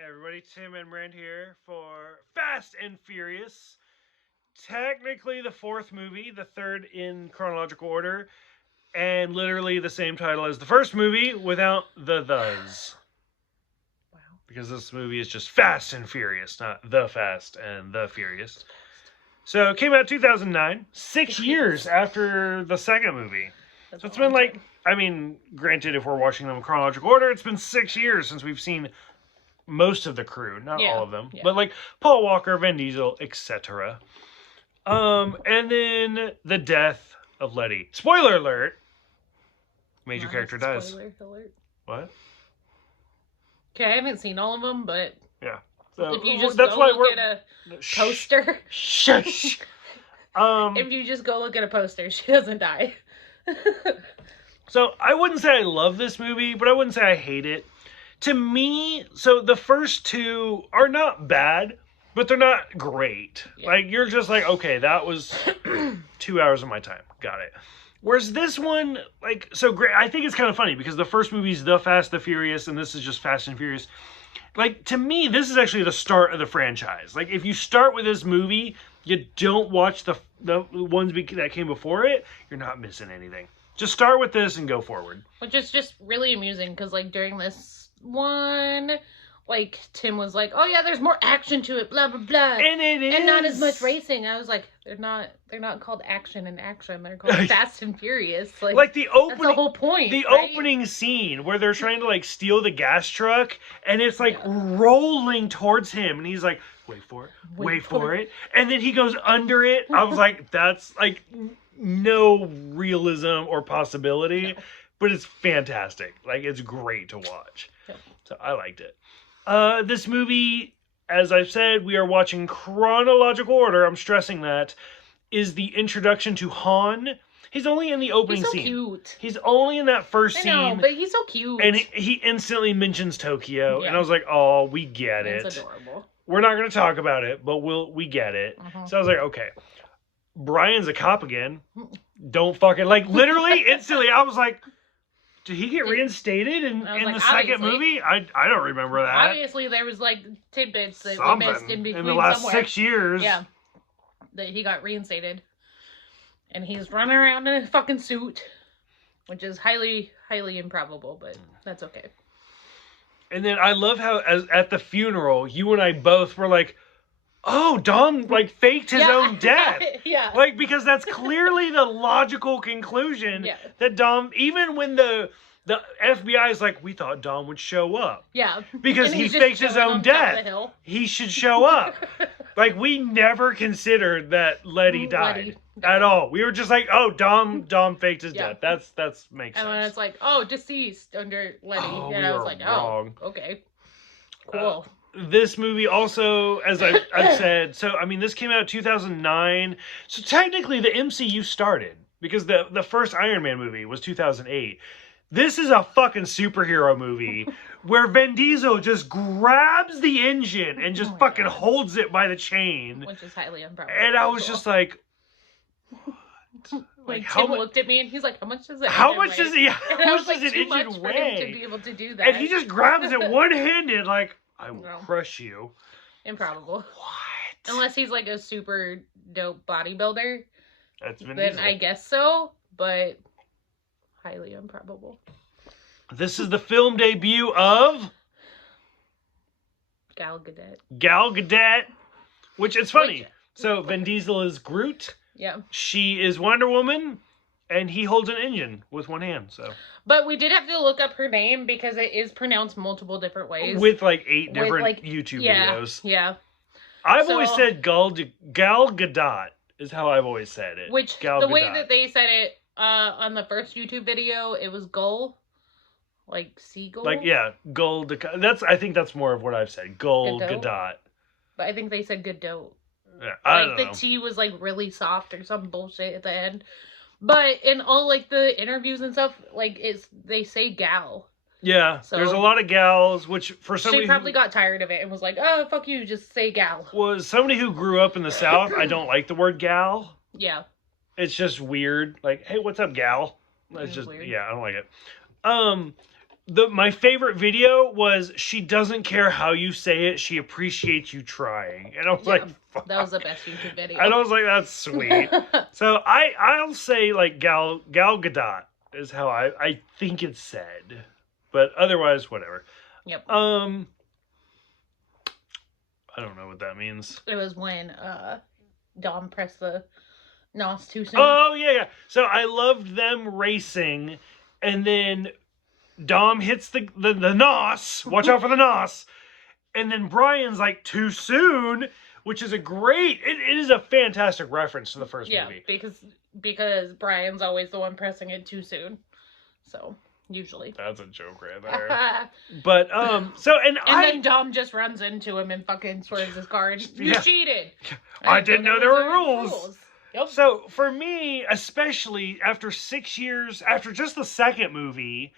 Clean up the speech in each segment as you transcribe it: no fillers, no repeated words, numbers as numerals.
Hey everybody, Tim and Miranda here for Fast and Furious. Technically the fourth movie, the third in chronological order, and literally the same title as the first movie without the thes. Wow. Because this movie is just Fast and Furious, not The Fast and The Furious. So it came out 2009, 6 years after the second movie. That's So it's a long been like, time. I mean, granted, if we're watching them in chronological order, it's been 6 years since we've seen most of the crew, not Yeah, all of them, yeah. but like Paul Walker, Vin Diesel, etc. And then the death of Letty. Spoiler alert. Major Nice. character dies. Spoiler alert. What? Okay, I haven't seen all of them, but Yeah. So if you just that's go why look at a poster, Shush. if you just go look at a poster, she doesn't die. So I wouldn't say I love this movie, but I wouldn't say I hate it. To me, so the first two are not bad, but they're not great. Yeah. Like, you're just like, okay, that was 2 hours of my time. Got it. Whereas this one, like, so great. I think it's kind of funny because the first movie's The Fast, the Furious, and this is just Fast and Furious. Like, to me, this is actually the start of the franchise. Like, if you start with this movie, you don't watch the ones that came before it, you're not missing anything. Just start with this and go forward. Which is just really amusing because, like, during this one, like, Tim was like, "Oh yeah, there's more action to it, blah blah blah," And it is, and not as much racing. I was like, they're not called action and action. They're called Fast and Furious. Like the opening, that's the whole point. the right? opening scene where they're trying to like steal the gas truck, and it's like rolling towards him, and he's like, "Wait for it, wait for it," and then he goes under it. I was like, that's like no realism or possibility. No. But it's fantastic. Like, it's great to watch. Yeah. So I liked it. This movie, as I've said, we are watching chronological order. I'm stressing that. Is the introduction to Han. He's only in the opening He's so scene. cute. He's only in that first I scene. know, but he's so cute. And he instantly mentions Tokyo. Yeah. And I was like, oh, we get it. It's adorable. We're not going to talk about it, but we get it. Uh-huh. So I was like, okay. Brian's a cop again. Don't fucking, like, literally, instantly, I was like, did he get reinstated in like, the second movie? I don't remember that. Obviously, there was like tidbits that Something we missed in between the last somewhere. 6 years. Yeah, that he got reinstated, and he's running around in a fucking suit, which is highly, highly improbable, but that's okay. And then I love how at the funeral, you and I both were like, oh, Dom like faked his own death. Yeah. Like, because that's clearly the logical conclusion that Dom, even when the FBI is like, we thought Dom would show up. Yeah. Because he faked his own death. He should show up. Like, we never considered that Letty died at all. We were just like, oh, Dom faked his death. That's makes sense. And then it's like, oh, deceased under Letty. Oh, and I was like, wrong. oh, okay. Cool. This movie also, as I've said, so, I mean, this came out 2009. So technically the MCU started because the first Iron Man movie was 2008. This is a fucking superhero movie where Vin Diesel just grabs the engine and just fucking holds it by the chain. Which is highly improbable. And I was just like, what? Like Tim looked at me and he's like, "How much does it? How much does it? And How much does an too much engine for him weigh? to be able to do that. And he just grabs it one-handed, like, I will crush you. Improbable. What? Unless he's like a super dope bodybuilder. That's Vin then Diesel. I guess so, but highly improbable. This is the film debut of Gal Gadot. Gal Gadot, which it's funny. So Vin Diesel is Groot. Yeah. She is Wonder Woman, and he holds an engine with one hand. So. But we did have to look up her name because it is pronounced multiple different ways. With like 8 different YouTube videos. Yeah. I've always said Gal Gadot is how I've always said it. Which Gal the Gadot. way that they said it on the first YouTube video, it was Gull. Like seagull. Like, yeah, Gul. I think that's more of what I've said. Gul Gadot. But I think they said Gadot. Yeah, I don't know. know. The T was like really soft or some bullshit at the end. But in all like the interviews and stuff, like they say gal. Yeah, so, there's a lot of gals, which for somebody she probably got tired of it and was like, "Oh, fuck you, just say gal." Was somebody who grew up in the South, I don't like the word gal. Yeah. It's just weird. Like, hey, what's up, gal? It's just weird. Yeah, I don't like it. my favorite video was she doesn't care how you say it. She appreciates you trying. And I was like, fuck. That was the best YouTube video. And I was like, that's sweet. So I'll say like Gal Gadot is how I think it's said. But otherwise, whatever. Yep. I don't know what that means. It was when Dom pressed the NOS too soon. Oh, yeah. So I loved them racing, and then Dom hits the NOS. Watch out for the NOS. And then Brian's like, too soon, which is a great... It is a fantastic reference to the first movie. Yeah, because Brian's always the one pressing it too soon. So... Usually. That's a joke right there. But, so, and then Dom just runs into him and fucking swerves his car and, you cheated! I didn't know there were rules! Yep. So, for me, especially after 6 years, after just the second movie,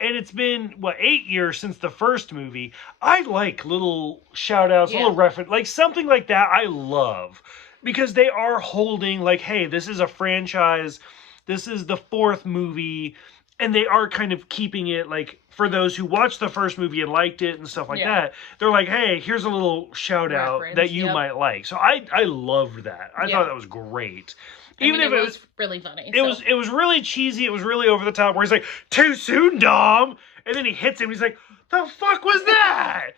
and it's been, 8 years since the first movie, I like little shout-outs, little reference, like, something like that I love. Because they are holding, like, hey, this is a franchise, this is the fourth movie... And they are kind of keeping it, like, for those who watched the first movie and liked it and stuff like that, they're like, hey, here's a little shout-out that you might like. So I loved that. I thought that was great. Even if it was really funny. It was really cheesy. It was really over the top, where he's like, too soon, Dom! And then he hits him, he's like, the fuck was that?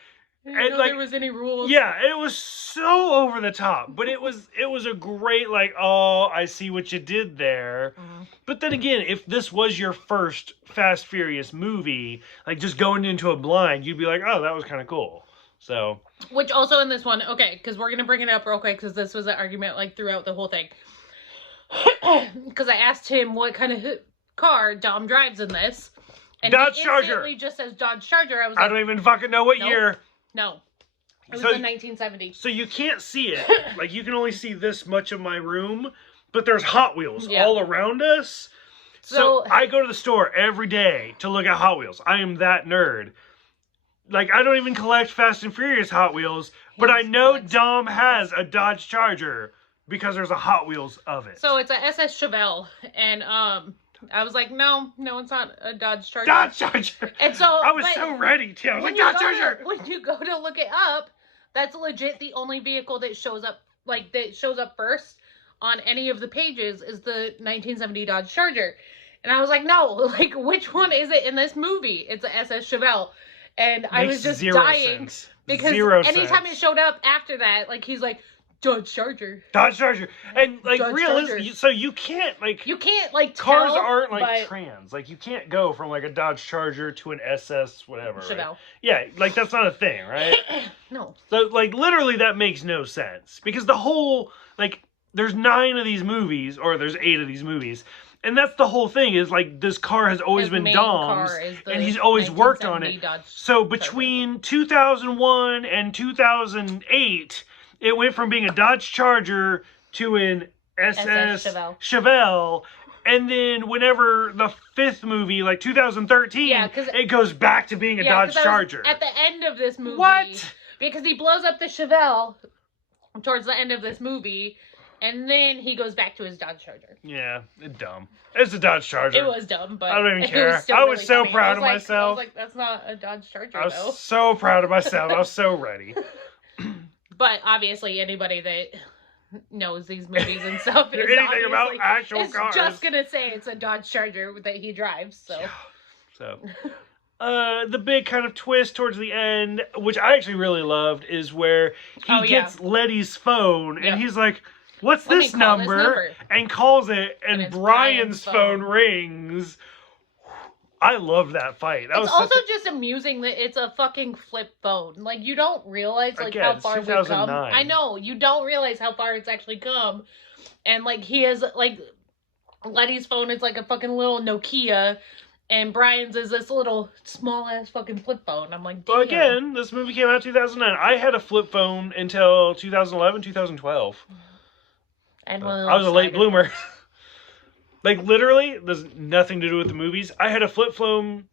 I didn't know there was any rules. Yeah, it was so over the top. But it was a great, like, oh, I see what you did there. Mm-hmm. But then again, if this was your first Fast Furious movie, like, just going into a blind, you'd be like, oh, that was kind of cool. So. Which also in this one, okay, because we're going to bring it up real quick, because this was an argument, like, throughout the whole thing. Because I asked him what kind of car Dom drives in this. And Dodge he Charger. instantly just says Dodge Charger. I was like, I don't even fucking know what year. No. It was in 1970. So you can't see it. Like, you can only see this much of my room, but there's Hot Wheels all around us. So I go to the store every day to look at Hot Wheels. I am that nerd. Like, I don't even collect Fast and Furious Hot Wheels, but I know Dom has a Dodge Charger because there's a Hot Wheels of it. So it's a SS Chevelle, and I was like, no, it's not a Dodge Charger. Dodge Charger! And so... I was so ready, too. I was like, Dodge Charger! When you go to look it up, that's legit the only vehicle that shows up, like, that shows up first on any of the pages is the 1970 Dodge Charger. And I was like, no, like, which one is it in this movie? It's a SS Chevelle. And I was just dying. Sense. Because anytime it showed up after that, like, he's like, Dodge Charger. Dodge Charger. And, like, realistically, so you can't, like... cars aren't, like, trans. Like, you can't go from, like, a Dodge Charger to an SS whatever. Chevelle. Right? Yeah, like, that's not a thing, right? No. So, like, literally that makes no sense. Because the whole, like, there's 9 of these movies, or there's 8 of these movies, and that's the whole thing, is, like, this car has always been Dom's, and he's always worked on it. Dodge so, between 2001 and 2008... It went from being a Dodge Charger to an SS Chevelle. And then whenever the 5th movie, like 2013, it goes back to being a Dodge Charger. At the end of this movie. What? Because he blows up the Chevelle towards the end of this movie. And then he goes back to his Dodge Charger. Yeah, it's dumb. It's a Dodge Charger. It was dumb, but I don't even care. I was so proud of myself. I was like, that's not a Dodge Charger, I was so proud of myself. I was so ready. But obviously, anybody that knows these movies and stuff is anything about actual cars, just gonna say it's a Dodge Charger that he drives. So, the big kind of twist towards the end, which I actually really loved, is where he gets Letty's phone and he's like, "What's this number?" and calls it, and Brian's phone rings. I love that fight. That it's also just amusing that it's a fucking flip phone. Like, you don't realize, like, how far we've come. I know. You don't realize how far it's actually come. And, like, he has, like, Letty's phone is, like, a fucking little Nokia. And Brian's is this little small-ass fucking flip phone. I'm like, damn. Well, again, this movie came out in 2009. I had a flip phone until 2011, 2012. I was a late bloomer. Like, literally, there's nothing to do with the movies. I had a flip phone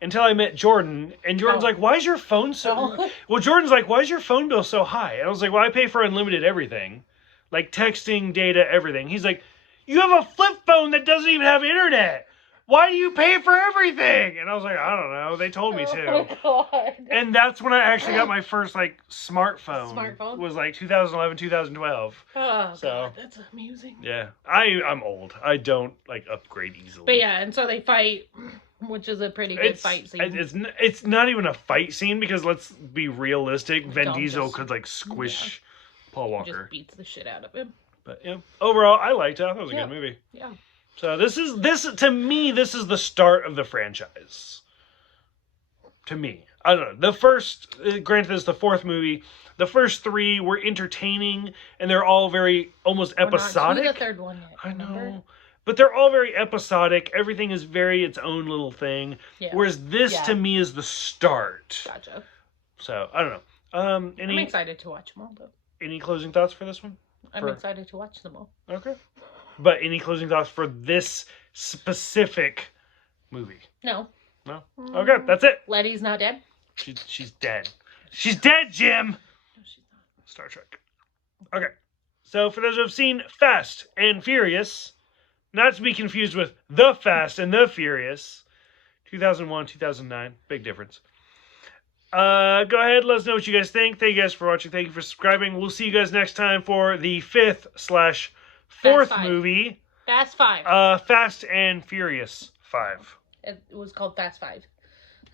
until I met Jordan. And Jordan's like, why is your phone so... Well, Jordan's like, why is your phone bill so high? And I was like, well, I pay for unlimited everything. Like, texting, data, everything. He's like, you have a flip phone that doesn't even have internet. why do you pay for everything? And I was like, I don't know. They told me to. Oh my God. And that's when I actually got my first like smartphone. Smartphone? Was like 2011, 2012. Oh, so, God, that's amusing. Yeah. I'm old. I don't like upgrade easily. But yeah, and so they fight, which is a pretty good fight scene. It's not even a fight scene because let's be realistic. Vin Diesel could like squish Paul Walker. Just beats the shit out of him. But yeah, overall, I liked it. I thought it was a good movie. Yeah. So this is the start of the franchise. To me, I don't know. The first, granted, this is the fourth movie. The first three were entertaining, and they're all very almost episodic. Not to the third one yet. I know, but they're all very episodic. Everything is very its own little thing. Yeah. Whereas this, to me, is the start. Gotcha. So I don't know. I'm excited to watch them all, though. Any closing thoughts for this one? I'm excited to watch them all. Okay. But any closing thoughts for this specific movie? No. No? Okay, that's it. Letty's not dead? She's dead. She's dead, Jim! No, she's not. Star Trek. Okay. So, for those who have seen Fast and Furious, not to be confused with The Fast and the Furious, 2001, 2009, big difference. Go ahead, let us know what you guys think. Thank you guys for watching. Thank you for subscribing. We'll see you guys next time for the 5th/4th movie. Fast 5. Fast and Furious 5. It was called Fast 5.